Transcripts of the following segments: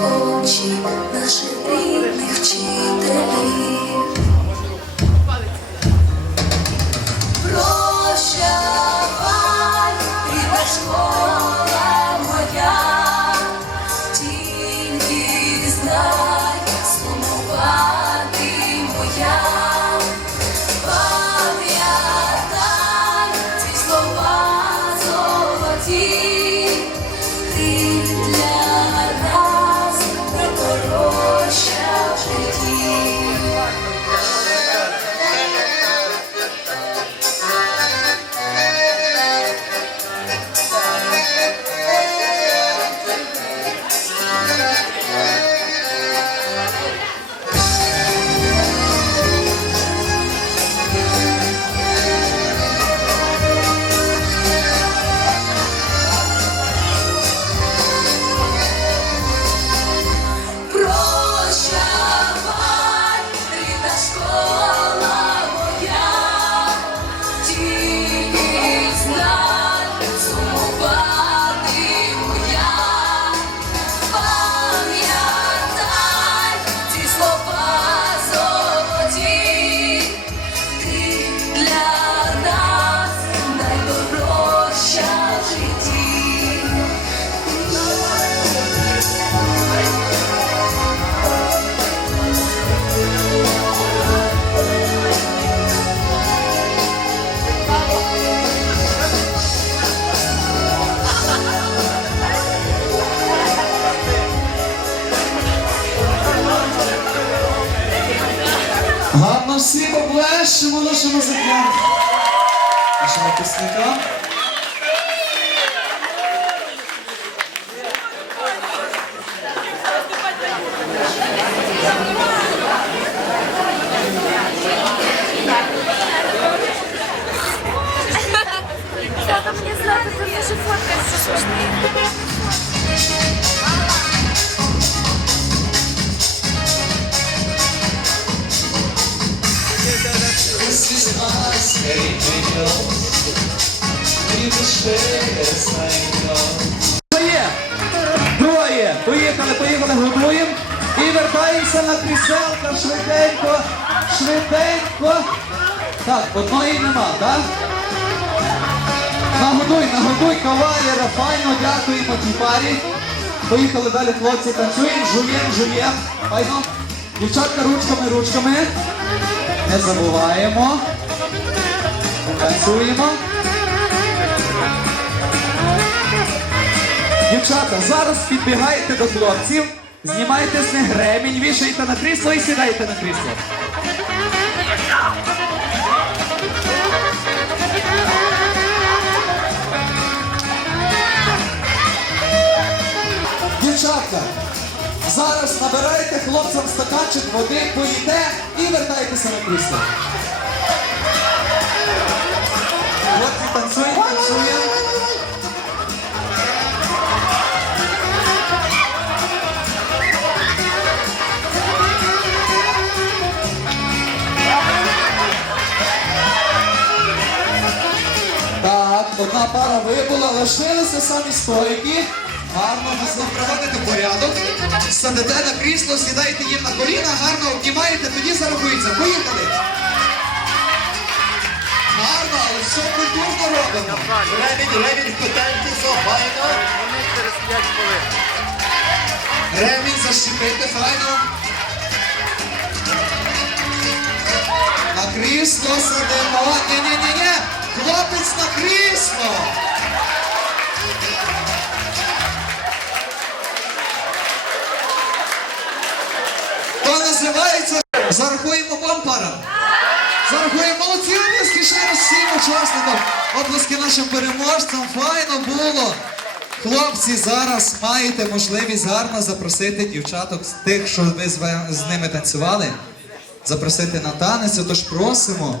очі наших рідних вчителів. Поближчимо нашим музикантам. Нашим випускникам. Поїхали, годуємо. І вертаємося на кріселка швиденько, швиденько. Так, одної нема, так? Нагодуй, нагодуй кавалера, файно, дякуємо тій парі. Поїхали далі, хлопці, танцюємо, жуємо, жуємо. Файно. Дівчатка ручками, ручками. Не забуваємо. Танцюємо. Дівчата, зараз підбігаєте до хлопців, знімаєте з них ремінь, вішаєте на крісло і сідаєте на крісло. Дівчатка, зараз набираєте хлопцям стаканчик води, поїте і вертаєтеся на крісло. Хлопці танцюємо, танцюємо. Пара вибула, лишилися самі стойки. Гарно ви проводите порядок. Садите на крісло, сідаєте їм на коліна, гарно обнімаєте, тоді зарахується. Поїхали. Гарно, але все культурно робимо. Ремінь, ремінь в котельці Файно, вони через 5 хвилин. Ремінь защепити, файно. На крісло сидимо. Ні-ні-ні-ні. Хлопець на крісло. То називається Зарахуємо вам парам. Зарахуємо молодці обласки ще раз всім учасникам. Обласки нашим переможцям. Файно було. Хлопці, зараз маєте можливість гарно запросити дівчаток з тих, що ви з ними танцювали. Запросити на танець, тож просимо.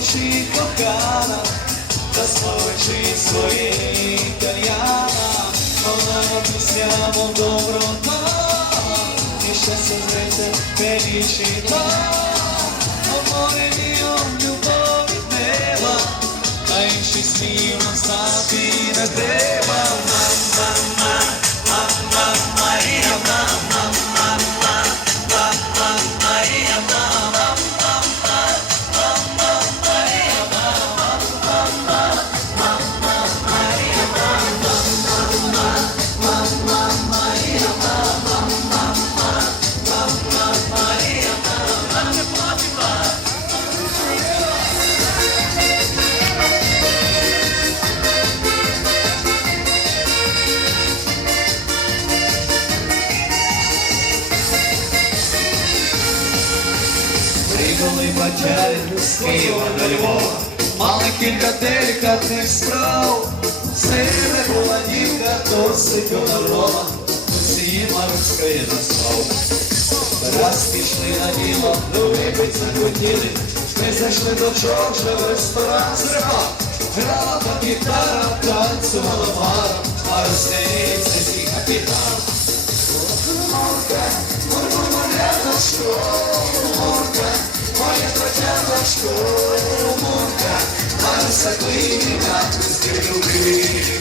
смочи кохана, та смовичи свої кальяна, вона пісня, доброта, і щастя зветься величина, о море міо, любов від неба, а інші слів знати не треба. Бачай з Києва до Львова, мали кілька делікатних справ. Сильна була дівка, досить гонорова, усі морської настав. Раз пішли на діло, до випить захотіли, ми зайшли до Джорджа в ресторан зрима. Грала там гітара, танцювала пара, а розстрілиться свій капітан. Моя котяточко, мурка, Марса клиника, стрелюки.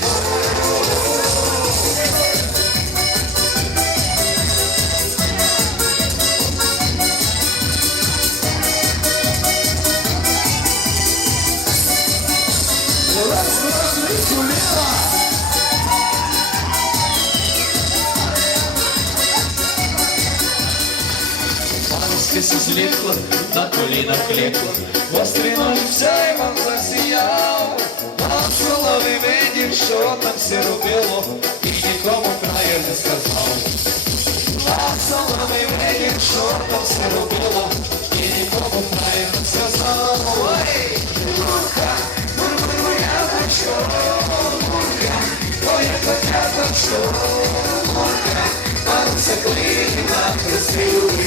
Панське зліпло, на колінах кліпло, гострий нож вам засіяв. А соловий видів, що там все робило, і нікому краю не сказав. А соловий що там все робило, і нікому краю не сказав. Ой, мурка, мурка, моя дочко, мурка, моя котяточко, мурка, панця кліна, красивий.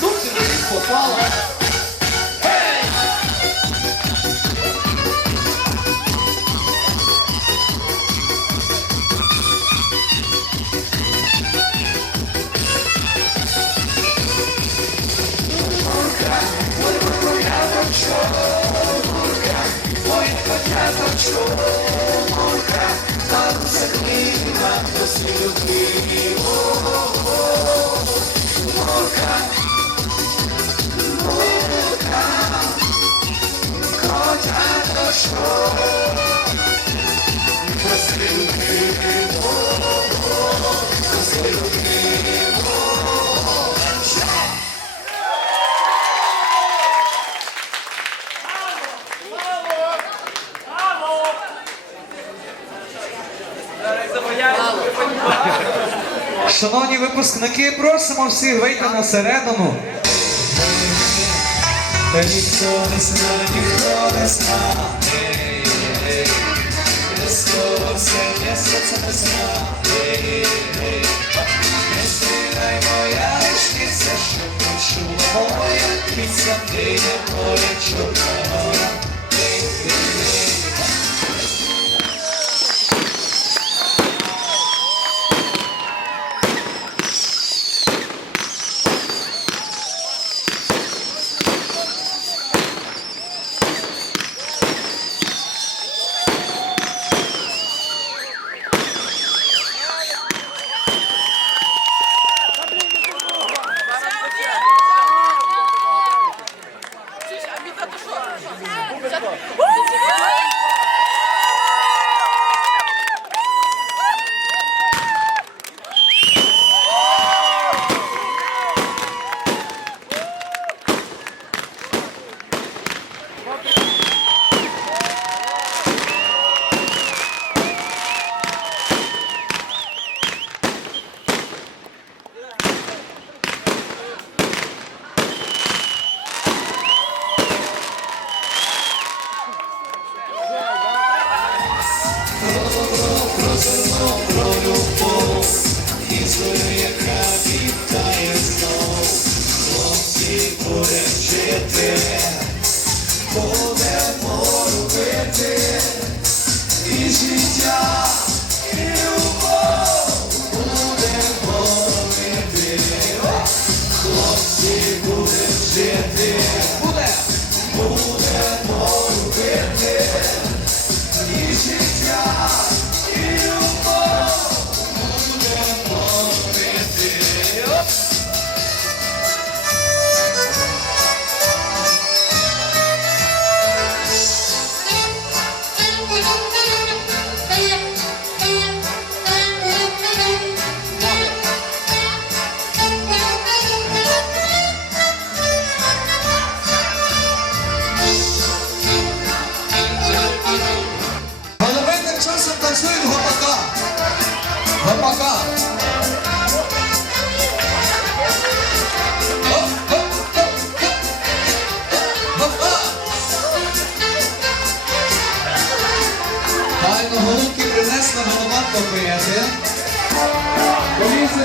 випускники, просимо всіх вийти на середину. Та ніхто не зна, ніхто не зна. Ей, ей, Христос, я серце не зна. Ей, ей, Не стріляй моя річниця, що почула моя пісня, ти не моя чорна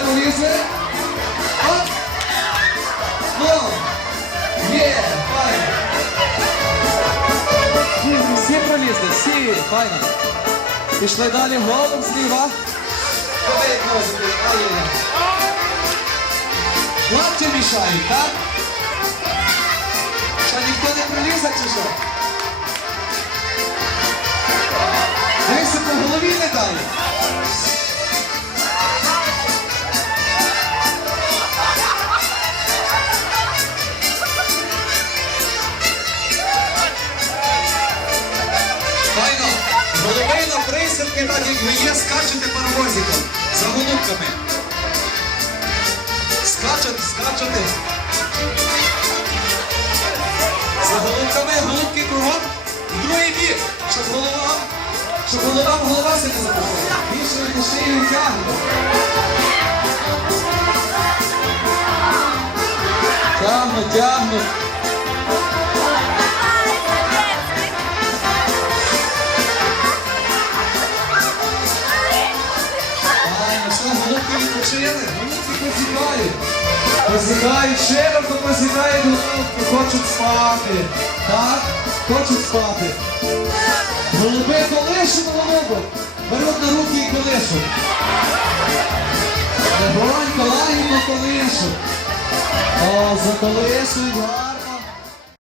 Полізли. Оп. Ну. Є, файно. Всі, пролізли, всі, файно. Пішли далі, голуб зліва. А, є. Хлопці мішають, так? Що ніхто не пролізе чи що? Дивися, по голові не дай. Присядки, так як ви є, скачете паровозиком за голубками. Скачете, скачете. За голубками, голубки кругом. В другий бік, щоб головам, щоб головам голова себе запустила. Більше на шию тягнемо. Тягну, тягну. Хочуть спати. Так? Хочуть спати. Голуби колишуть голубок. Беруть на руки і колишуть. Легонько, лагідно колишуть. О, заколишуть.